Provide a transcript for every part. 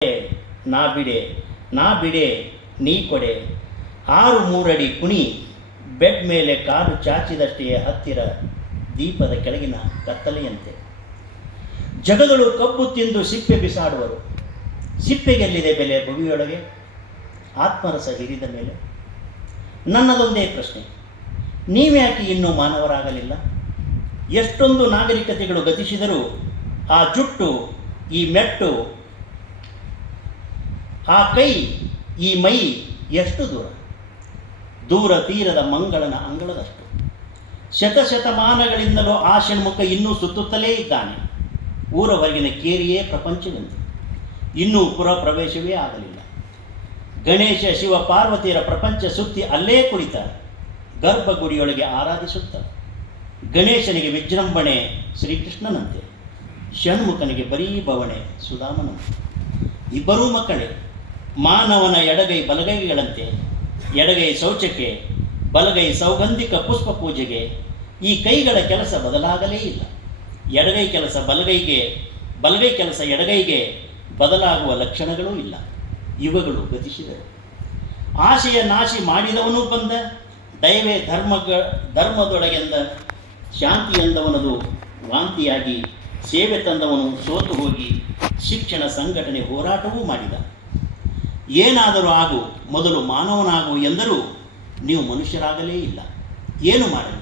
ನಾ ಬಿಡೆ ನಾ ಬಿಡೆ ನೀ ಕೊಡೆ 6 ಅಡಿ ಕುಣಿ ಬೆಡ್ ಮೇಲೆ ಕಾಲು ಚಾಚಿದಷ್ಟೇ ಹತ್ತಿರ ದೀಪದ ಕೆಳಗಿನ ಕತ್ತಲೆಯಂತೆ. ಜಗದಳು ಕಬ್ಬು ತಿಂದು ಸಿಪ್ಪೆ ಬಿಸಾಡುವರು. ಸಿಪ್ಪೆಗೆಲ್ಲಿದೆ ಬೆಲೆ ಭುವಿಯೊಳಗೆ ಆತ್ಮರಸ ಹಿರಿದ ಮೇಲೆ? ನನ್ನದೊಂದೇ ಪ್ರಶ್ನೆ, ನೀವ್ಯಾಕೆ ಇನ್ನೂ ಮಾನವರಾಗಲಿಲ್ಲ? ಎಷ್ಟೊಂದು ನಾಗರಿಕತೆಗಳು ಗತಿಸಿದರೂ ಆ ಜುಟ್ಟು, ಈ ಮೆಟ್ಟು, ಆ ಕೈ, ಈ ಮೈ ಎಷ್ಟು ದೂರ? ದೂರ ತೀರದ ಮಂಗಳನ ಅಂಗಳದಷ್ಟು. ಶತಶತಮಾನಗಳಿಂದಲೂ ಆ ಷಣ್ಮುಖ ಇನ್ನೂ ಸುತ್ತುತ್ತಲೇ ಇದ್ದಾನೆ. ಊರ ಹೊರಗಿನ ಕೇರಿಯೇ ಪ್ರಪಂಚವೆಂದು ಇನ್ನೂ ಪುರ ಪ್ರವೇಶವೇ ಆಗಲಿಲ್ಲ. ಗಣೇಶ ಶಿವ ಪಾರ್ವತಿಯರ ಪ್ರಪಂಚ ಸುತ್ತಿ ಅಲ್ಲೇ ಕುಳಿತ ಗರ್ಭಗುಡಿಯೊಳಗೆ ಆರಾಧಿಸುತ್ತ. ಗಣೇಶನಿಗೆ ವಿಜೃಂಭಣೆ ಶ್ರೀಕೃಷ್ಣನಂತೆ, ಷಣ್ಮುಖನಿಗೆ ಬರೀ ಬವಣೆ ಸುಧಾಮನಂತೆ. ಇಬ್ಬರೂ ಮಕ್ಕಳೇ, ಮಾನವನ ಎಡಗೈ ಬಲಗೈಗಳಂತೆ. ಎಡಗೈ ಶೌಚಕ್ಕೆ, ಬಲಗೈ ಸೌಗಂಧಿಕ ಪುಷ್ಪ ಪೂಜೆಗೆ. ಈ ಕೈಗಳ ಕೆಲಸ ಬದಲಾಗಲೇ ಇಲ್ಲ. ಎಡಗೈ ಕೆಲಸ ಬಲಗೈಗೆ, ಬಲಗೈ ಕೆಲಸ ಎಡಗೈಗೆ ಬದಲಾಗುವ ಲಕ್ಷಣಗಳೂ ಇಲ್ಲ. ಯುಗಗಳು ಗತಿಸಿದರು. ಆಶೆಯ ನಾಶಿ ಮಾಡಿದವನೂ ಬಂದ. ದಯವೇ ಧರ್ಮದೊಳಗೆಂದ ಶಾಂತಿ ಎಂದವನದು ವಾಂತಿಯಾಗಿ, ಸೇವೆ ತಂದವನು ಸೋತು ಹೋಗಿ ಶಿಕ್ಷಣ ಸಂಘಟನೆ ಹೋರಾಟವೂ ಮಾಡಿದ. ಏನಾದರೂ ಆಗು, ಮೊದಲು ಮಾನವನಾಗು ಎಂದರೂ ನೀವು ಮನುಷ್ಯರಾಗಲೇ ಇಲ್ಲ. ಏನು ಮಾಡಲಿ?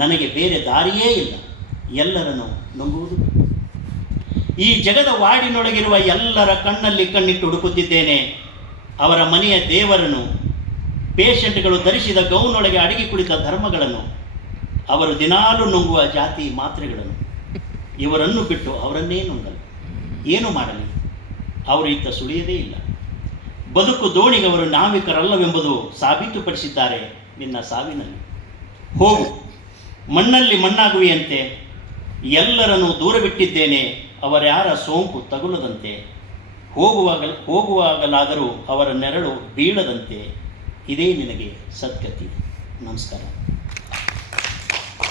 ನನಗೆ ಬೇರೆ ದಾರಿಯೇ ಇಲ್ಲ. ಎಲ್ಲರನ್ನು ನಂಬುವುದು. ಈ ಜಗದ ವಾಡಿನೊಳಗಿರುವ ಎಲ್ಲರ ಕಣ್ಣಲ್ಲಿ ಕಣ್ಣಿಟ್ಟು ಹುಡುಕುತ್ತಿದ್ದೇನೆ ಅವರ ಮನೆಯ ದೇವರನ್ನು, ಪೇಷಂಟ್ಗಳು ಧರಿಸಿದ ಗೌನೊಳಗೆ ಅಡಗಿ ಕುಳಿತ ಧರ್ಮಗಳನ್ನು, ಅವರು ದಿನಾಲು ನುಂಗುವ ಜಾತಿ ಮಾತ್ರೆಗಳನ್ನು. ಇವರನ್ನು ಬಿಟ್ಟು ಅವರನ್ನೇ ನುಂಗಲು ಏನು ಮಾಡಲಿ? ಅವರು ಇತ್ತ ಸುಳಿಯದೇ ಇಲ್ಲ. ಬದುಕು ದೋಣಿಗವರು ನಾವಿಕರಲ್ಲವೆಂಬುದು ಸಾಬೀತುಪಡಿಸಿದ್ದಾರೆ ನಿನ್ನ ಸಾವಿನಲ್ಲಿ. ಹೋಗು, ಮಣ್ಣಲ್ಲಿ ಮಣ್ಣಾಗುವಿಯಂತೆ. ಎಲ್ಲರನ್ನು ದೂರ ಬಿಟ್ಟಿದ್ದೇನೆ, ಅವರ್ಯಾರ ಸೋಂಕು ತಗುಲದಂತೆ. ಹೋಗುವಾಗಲಾದರೂ ಅವರ ನೆರಳು ಬೀಳದಂತೆ. ಇದೇ ನಿನಗೆ ಸದ್ಗತಿ. ನಮಸ್ಕಾರ.